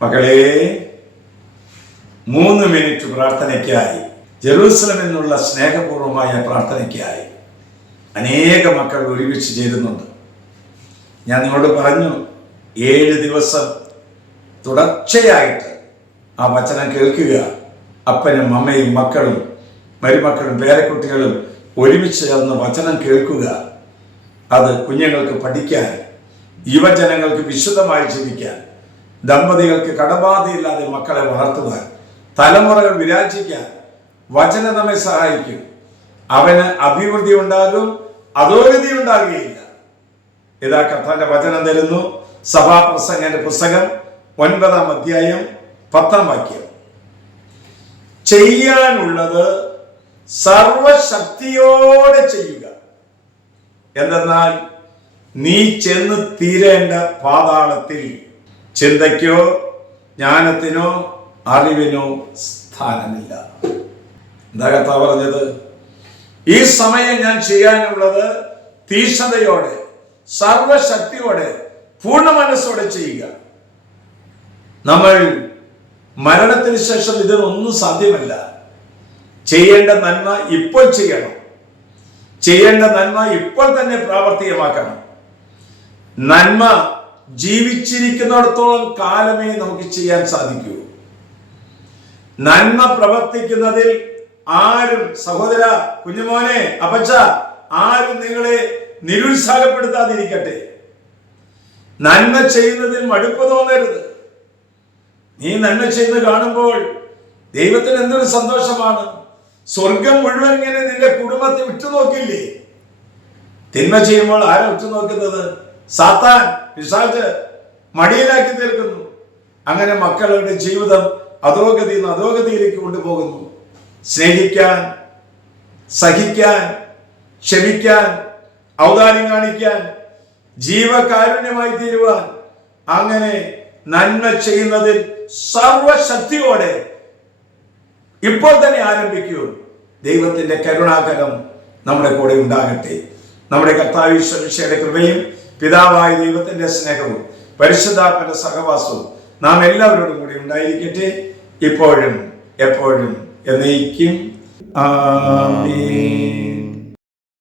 മക്കളെ, 3 minute പ്രാർത്ഥനയ്ക്കായി, Jerusalem എന്നുള്ള സ്നേഹപൂർവമായ പ്രാർത്ഥനയ്ക്കായി അനേക മക്കൾ ഒരുമിച്ച് ചേരുന്നുണ്ട്. ഞാൻ നിങ്ങളോട് പറഞ്ഞു, 7 ദിവസം തുടർച്ചയായിട്ട് ആ വചനം കേൾക്കുക. അപ്പനും അമ്മയും മക്കളും മരുമക്കളും പേരക്കുട്ടികളും ഒരുമിച്ച് ചേർന്ന് വചനം കേൾക്കുക. അത് കുഞ്ഞുങ്ങൾക്ക് പഠിക്കാൻ, യുവജനങ്ങൾക്ക് വിശുദ്ധമായി ജീവിക്കാൻ, ദമ്പതികൾക്ക് കടബാധയില്ലാതെ മക്കളെ വളർത്തുവാൻ, തലമുറകൾ വിരാജിക്കാൻ വചനം നമ്മെ സഹായിക്കും. അവന് അഭിവൃദ്ധി ഉണ്ടാകും, അധോഗതി ഉണ്ടാകുകയില്ല. ഇതാ കർത്താവിന്റെ വചനം തരുന്നു. സഭാപ്രസംഗന്റെ പുസ്തകം 9-ാം അധ്യായം 10-ാം വാക്യം. ചെയ്യാനുള്ളത് സർവശക്തിയോടെ ചെയ്യുക, എന്തെന്നാൽ നീ ചെന്ന് തീരേണ്ട പാതാളത്തിൽ ചിന്തയ്ക്കോ ജ്ഞാനത്തിനോ അറിവിനോ സ്ഥാനമില്ല. എന്താ കർത്താവ് പറഞ്ഞത്? ഈ സമയം ഞാൻ ചെയ്യാനുള്ളത് തീക്ഷ്ണതയോടെ, സർവശക്തിയോടെ, പൂർണ്ണ മനസ്സോടെ ചെയ്യുക. നമ്മൾ മരണത്തിന് ശേഷം ഇതിനൊന്നും സാധ്യമല്ല. ചെയ്യേണ്ട നന്മ ഇപ്പോൾ ചെയ്യണം. ചെയ്യേണ്ട നന്മ ഇപ്പോൾ തന്നെ പ്രാവർത്തികമാക്കണം. നന്മ ജീവിച്ചിരിക്കുന്നിടത്തോളം കാലമേ നമുക്ക് ചെയ്യാൻ സാധിക്കൂ. നന്മ പ്രവർത്തിക്കുന്നതിൽ ആരും, സഹോദര, കുഞ്ഞുമോനെ, അപ്പച്ച, ആരും നിങ്ങളെ നിരുത്സാഹപ്പെടുത്താതിരിക്കട്ടെ. നന്മ ചെയ്യുന്നതിൽ മടുപ്പ് തോന്നരുത്. നീ നന്മ ചെയ്ത് കാണുമ്പോൾ ദൈവത്തിന് എന്തൊരു സന്തോഷമാണ്. സ്വർഗം മുഴുവൻ ഇങ്ങനെ നിന്റെ കുടുംബത്തെ ഉറ്റുനോക്കില്ലേ? തിന്മ ചെയ്യുമ്പോൾ ആരാ ഉറ്റുനോക്കുന്നത്? സാത്താൻ, പിശാച് മടിയിലാക്കി തീർക്കുന്നു. അങ്ങനെ മക്കളുടെ ജീവിതം അധോഗതിയിൽ നിന്ന് അധോഗതിയിലേക്ക് കൊണ്ടുപോകുന്നു. സ്നേഹിക്കാൻ, സഹിക്കാൻ, ക്ഷമിക്കാൻ, ഔദാര്യം കാണിക്കാൻ, ജീവകാരുണ്യമായി തീരുവാൻ, അങ്ങനെ നന്മ ചെയ്യുന്നതിൽ സർവശക്തിയോടെ ഇപ്പോൾ തന്നെ ആരംഭിക്കൂ. ദൈവത്തിന്റെ കരുണാകരം നമ്മുടെ കൂടെ ഉണ്ടാകട്ടെ. നമ്മുടെ കർത്താവ് ഈശോയുടെ കൃപയും പിതാവായ ദൈവത്തിന്റെ സ്നേഹവും പരിശുദ്ധാത്മന്റെ സഹവാസവും നാം എല്ലാവരോടും കൂടി ഉണ്ടായിരിക്കട്ടെ, ഇപ്പോഴും എപ്പോഴും എന്നേക്കും. ആമേൻ.